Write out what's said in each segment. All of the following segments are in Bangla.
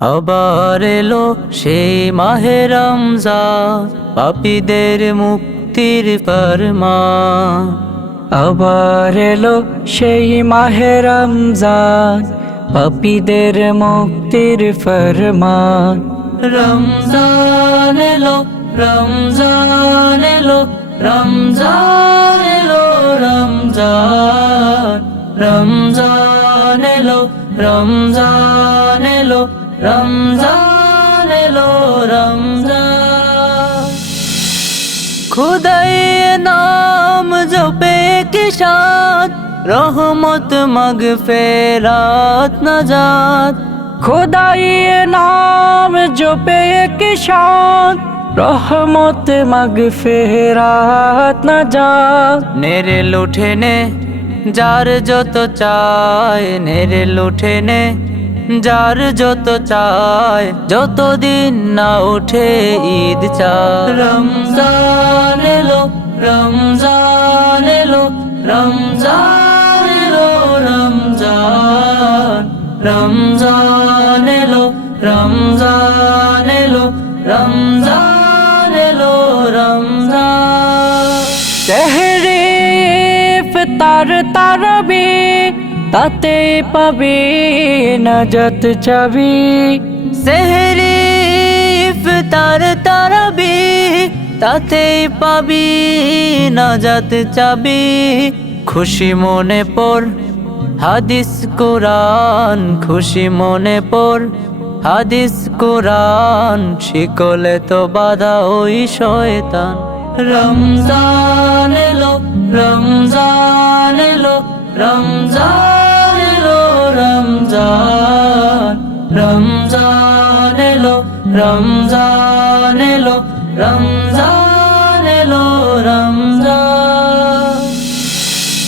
আবার এলো সেই মাহে রমজান, পাপীদের মুক্তির ফরমান। আবার এলো সেই মাহে রমজান, পাপীদের মুক্তির ফরমান। রমজান এলো, রমজান এলো, রমজান এলো, রমজান। রমজান এলো, রমজান এলো, রমজান এলো, রমজান। খুদাই নাম জপে কি শান, রহমত মাগফিরাত নাজাত। খোদাই নাম জপে কি শান, রহমত মাগফিরাত নাজাত। নেরে লুঠে নে যার যত চায়, নেরে লুঠে নে যার যত চায়, যতদিন না উঠে ঈদ চায়। রমজান এলো, রমজান এলো, রমজান এলো, রমজান। রমজান এলো, রমজান এলো, রমজান এলো, রমজান। সেহরি ইফতার তারাবি, তাতে পাবি নাজাত চাবি। সেহরি ইফতার তারাবি, তাতেই পাবি নাজাত চাবি। খুশি মনে পড় হাদিস কোরআন, খুশি মনে পড় হাদিস কোরআন। শিকলে তো বাধা ওই শয়তান। রমজান এলো, রমজান এলো, রমজান এলো, রমজান। রমজান এলো, রমজান এলো, রমজান এলো, রমজান।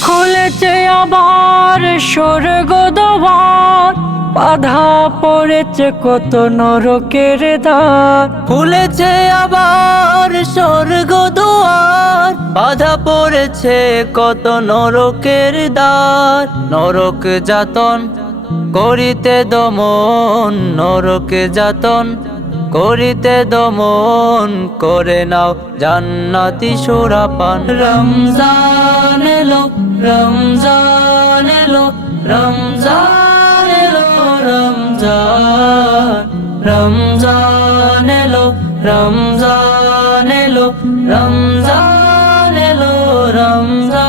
খুলেছে আবার স্বর্গ দ্বার, বাধা পড়েছে কত নরকের দ্বার। খুলেছে আবার স্বর্গ দুয়ার, বাধা পড়েছে কত নরকের দ্বার। নরক যাতন করিতে দমন, নরক যাতন করিতে দমন। করে নাও জান্নাতি সুরাপান। রমজান এলো, রমজান এলো, রমজান এলো, রমজান। রমজান এলো, রমজান এলো, রমজান এলো, রমজান।